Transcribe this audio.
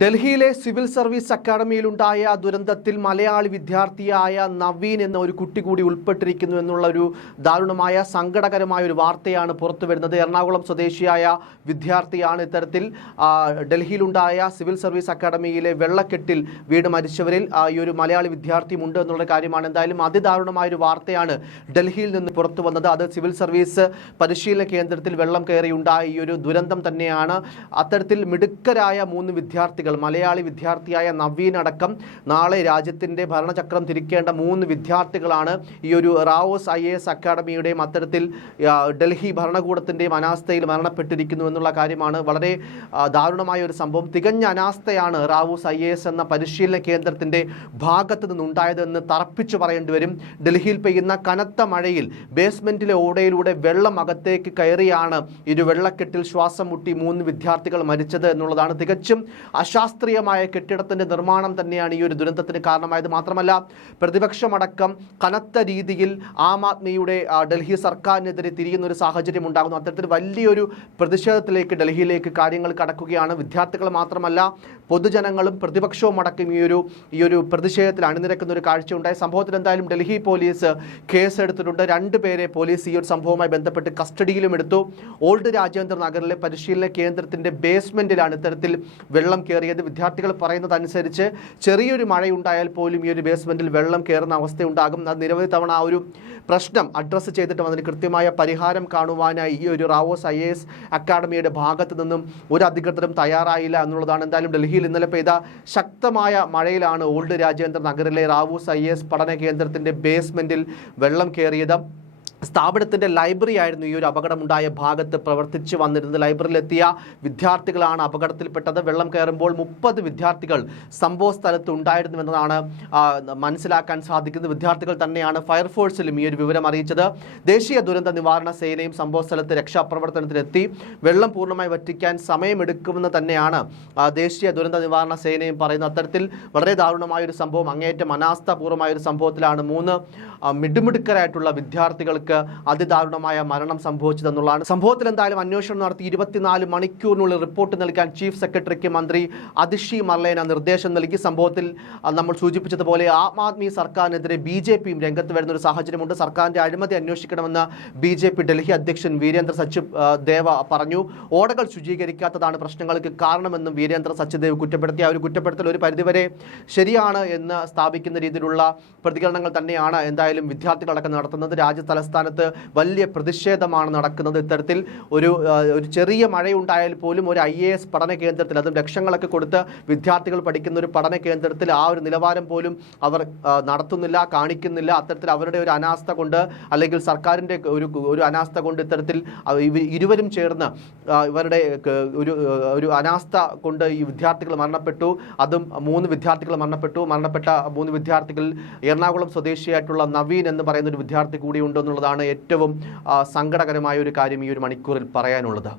ഡൽഹിയിലെ civil service അക്കാദമിയിലുണ്ടായ ദുരന്തത്തിൽ മലയാളി വിദ്യാർത്ഥിയായ നവീൻ എന്ന ഒരു കുട്ടി കൂടി ഉൾപ്പെട്ടിരിക്കുന്നു എന്നുള്ള ഒരു ദാരുണമായ സങ്കടകരമായ ഒരു വാർത്തയാണ് പുറത്തു വരുന്നത്. എറണാകുളം സ്വദേശിയായ വിദ്യാർത്ഥിയാണ് ഇത്തരത്തിൽ ഡൽഹിയിലുണ്ടായ സിവിൽ സർവീസ് അക്കാദമിയിലെ വെള്ളക്കെട്ടിൽ വീട് മരിച്ചവരിൽ ഈ ഒരു മലയാളി വിദ്യാർത്ഥിയുമുണ്ട് എന്നുള്ള കാര്യമാണ് എന്തായാലും അതിദാരുണമായ ഒരു വാർത്തയാണ് ഡൽഹിയിൽ നിന്ന് പുറത്തു വന്നത്. അത് സിവിൽ സർവീസ് പരിശീലന കേന്ദ്രത്തിൽ വെള്ളം കയറി ഉണ്ടായ ഈ ഒരു ദുരന്തം തന്നെയാണ്. അത്തരത്തിൽ മിടുക്കരായ മൂന്ന് വിദ്യാർത്ഥികൾ മലയാളി വിദ്യാർത്ഥിയായ നവീൻ അടക്കം നാളെ രാജ്യത്തിന്റെ ഭരണചക്രം തിരിക്കേണ്ട മൂന്ന് വിദ്യാർത്ഥികളാണ് ഈ ഒരു റാവോസ് ഐ എ എസ് അക്കാഡമിയുടെയും അത്തരത്തിൽ ഡൽഹി ഭരണകൂടത്തിന്റെയും അനാസ്ഥയിൽ മരണപ്പെട്ടിരിക്കുന്നു എന്നുള്ള കാര്യമാണ് വളരെ ദാരുണമായ ഒരു സംഭവം. തികഞ്ഞ അനാസ്ഥയാണ് റാവോസ് ഐ എസ് എന്ന പരിശീലന കേന്ദ്രത്തിന്റെ ഭാഗത്തു നിന്നുണ്ടായതെന്ന് തറപ്പിച്ചു പറയേണ്ടി വരും. ഡൽഹിയിൽ പെയ്യുന്ന കനത്ത മഴയിൽ ബേസ്മെന്റിലെ ഓടയിലൂടെ വെള്ളം അകത്തേക്ക് കയറിയാണ് ഇരു വെള്ളക്കെട്ടിൽ ശ്വാസം മുട്ടി മൂന്ന് വിദ്യാർത്ഥികൾ മരിച്ചത് എന്നുള്ളതാണ് തികച്ചും അശാസ്ത്രീയമായ കെട്ടിടത്തിന്റെ നിർമ്മാണം തന്നെയാണ് ഈ ഒരു ദുരന്തത്തിന് കാരണമായത്. മാത്രമല്ല പ്രതിപക്ഷമടക്കം കനത്ത രീതിയിൽ ആം ആദ്മിയുടെ ഡൽഹി സർക്കാരിനെതിരെ തിരിയുന്ന ഒരു സാഹചര്യം ഉണ്ടാകുന്നു. അത്തരത്തിൽ വലിയൊരു പ്രതിഷേധത്തിലേക്ക് ഡൽഹിയിലേക്ക് കാര്യങ്ങൾ കടക്കുകയാണ്. വിദ്യാർത്ഥികൾ മാത്രമല്ല പൊതുജനങ്ങളും പ്രതിപക്ഷവും അടക്കം ഈ ഒരു ഈ ഒരു പ്രതിഷേധത്തിൽ അണിനിരക്കുന്ന ഒരു കാഴ്ച ഉണ്ടായ സംഭവത്തിൽ എന്തായാലും ഡൽഹി പോലീസ് കേസ് എടുത്തിട്ടുണ്ട് രണ്ടുപേരെ പോലീസ് ഈ ഒരു സംഭവവുമായി ബന്ധപ്പെട്ട് കസ്റ്റഡിയിലും എടുത്തു. ഓൾഡ് രാജേന്ദ്ര നഗറിലെ പരിശീലന കേന്ദ്രത്തിന്റെ ബേസ്മെന്റിലാണ് ഇത്തരത്തിൽ വെള്ളം കയറിയത്. വിദ്യാർത്ഥികൾ പറയുന്നത് അനുസരിച്ച് ചെറിയൊരു മഴയുണ്ടായാൽ പോലും ഈ ഒരു ബേസ്മെന്റിൽ വെള്ളം കയറുന്ന അവസ്ഥയുണ്ടാകും. അത് നിരവധി തവണ ആ ഒരു പ്രശ്നം അഡ്രസ്സ് ചെയ്തിട്ടും അതിന് കൃത്യമായ പരിഹാരം കാണുവാനായി ഈ ഒരു റാവോസ് ഐ അക്കാഡമിയുടെ ഭാഗത്ത് നിന്നും ഒരു അധികൃതരും തയ്യാറായില്ല എന്നുള്ളതാണ്. എന്തായാലും ഡൽഹിയിൽ ഇന്നലെ പെയ്ത ശക്തമായ മഴയിലാണ് ഓൾഡ് രാജേന്ദ്ര നഗറിലെ റാവൂസ് ഐ എസ് പഠന കേന്ദ്രത്തിന്റെ ബേസ്മെന്റിൽ വെള്ളം കയറിയത്. സ്ഥാപനത്തിന്റെ ലൈബ്രറി ആയിരുന്നു ഈ ഒരു അപകടമുണ്ടായ ഭാഗത്ത് പ്രവർത്തിച്ചു വന്നിരുന്നത്. ലൈബ്രറിയിലെത്തിയ വിദ്യാർത്ഥികളാണ് അപകടത്തിൽപ്പെട്ടത്. വെള്ളം കയറുമ്പോൾ മുപ്പത് വിദ്യാർത്ഥികൾ സംഭവ സ്ഥലത്ത് ഉണ്ടായിരുന്നുവെന്നതാണ് മനസ്സിലാക്കാൻ സാധിക്കുന്നത്. വിദ്യാർത്ഥികൾ തന്നെയാണ് ഫയർഫോഴ്സിലും ഈ ഒരു വിവരം അറിയിച്ചത്. ദേശീയ ദുരന്ത നിവാരണ സേനയും സംഭവ സ്ഥലത്ത് രക്ഷാപ്രവർത്തനത്തിനെത്തി വെള്ളം പൂർണമായി വറ്റിക്കാൻ സമയമെടുക്കുമെന്ന് തന്നെയാണ് ദേശീയ ദുരന്ത നിവാരണ സേനയും പറയുന്നത്. അത്തരത്തിൽ വളരെ ദാരുണമായ ഒരു സംഭവം അങ്ങേയറ്റം അനാസ്ഥാപൂർവമായ ഒരു സംഭവത്തിലാണ് മൂന്ന് മിടുമിടുക്കരായിട്ടുള്ള വിദ്യാർത്ഥികൾക്ക് അതിദാരുണമായ മരണം സംഭവിച്ചതെന്നുള്ളതാണ്. സംഭവത്തിൽ എന്തായാലും അന്വേഷണം നടത്തി ഇരുപത്തിനാല് മണിക്കൂറിനുള്ളിൽ റിപ്പോർട്ട് നൽകാൻ ചീഫ് സെക്രട്ടറിക്ക് മന്ത്രി അതിഷി മർലേന നിർദ്ദേശം നൽകി. സംഭവത്തിൽ നമ്മൾ സൂചിപ്പിച്ചതുപോലെ ആം ആദ്മി സർക്കാരിനെതിരെ ബി ജെ പിയും രംഗത്ത് വരുന്ന ഒരു സാഹചര്യമുണ്ട്. സർക്കാരിന്റെ അഴിമതി അന്വേഷിക്കണമെന്ന് ബി ജെ പി ഡൽഹി അധ്യക്ഷൻ വീരേന്ദ്ര സച്ചിവ് ദേവ പറഞ്ഞു. ഓടകൾ ശുചീകരിക്കാത്തതാണ് പ്രശ്നങ്ങൾക്ക് കാരണമെന്നും വീരേന്ദ്ര സച്ചിദേവ് കുറ്റപ്പെടുത്തി. ആ ഒരു കുറ്റപ്പെടുത്തൽ ഒരു പരിധിവരെ ശരിയാണ് എന്ന് സ്ഥാപിക്കുന്ന രീതിയിലുള്ള പ്രതികരണങ്ങൾ തന്നെയാണ് എന്തായാലും വിദ്യാർത്ഥികളടക്കം നടത്തുന്നത്. രാജ്യ തലസ്ഥാനത്ത് വലിയ പ്രതിഷേധമാണ് നടക്കുന്നത്. ഇത്തരത്തിൽ ഒരു ഒരു ചെറിയ മഴയുണ്ടായാൽ പോലും ഒരു ഐ എ എസ് പഠന കേന്ദ്രത്തിൽ അതും ലക്ഷങ്ങളൊക്കെ കൊടുത്ത് വിദ്യാർത്ഥികൾ പഠിക്കുന്ന ഒരു പഠന കേന്ദ്രത്തിൽ ആ ഒരു നിലവാരം പോലും അവർ നടത്തുന്നില്ല കാണിക്കുന്നില്ല. അത്തരത്തിൽ അവരുടെ ഒരു അനാസ്ഥ കൊണ്ട് അല്ലെങ്കിൽ സർക്കാരിന്റെ ഒരു ഒരു അനാസ്ഥ കൊണ്ട് ഇത്തരത്തിൽ ഇരുവരും ചേർന്ന് ഇവരുടെ ഒരു ഒരു അനാസ്ഥ കൊണ്ട് ഈ വിദ്യാർത്ഥികൾ മരണപ്പെട്ടു. അതും മൂന്ന് വിദ്യാർത്ഥികൾ മരണപ്പെട്ടു. മരണപ്പെട്ട മൂന്ന് വിദ്യാർത്ഥികൾ എറണാകുളം സ്വദേശിയായിട്ടുള്ള നവീൻ എന്ന് പറയുന്ന ഒരു വിദ്യാർത്ഥി കൂടി എന്നുള്ളതാണ് ഏറ്റവും സങ്കടകരമായ ഒരു കാര്യം ഈ ഒരു മണിക്കൂറിൽ പറയാനുള്ളത്.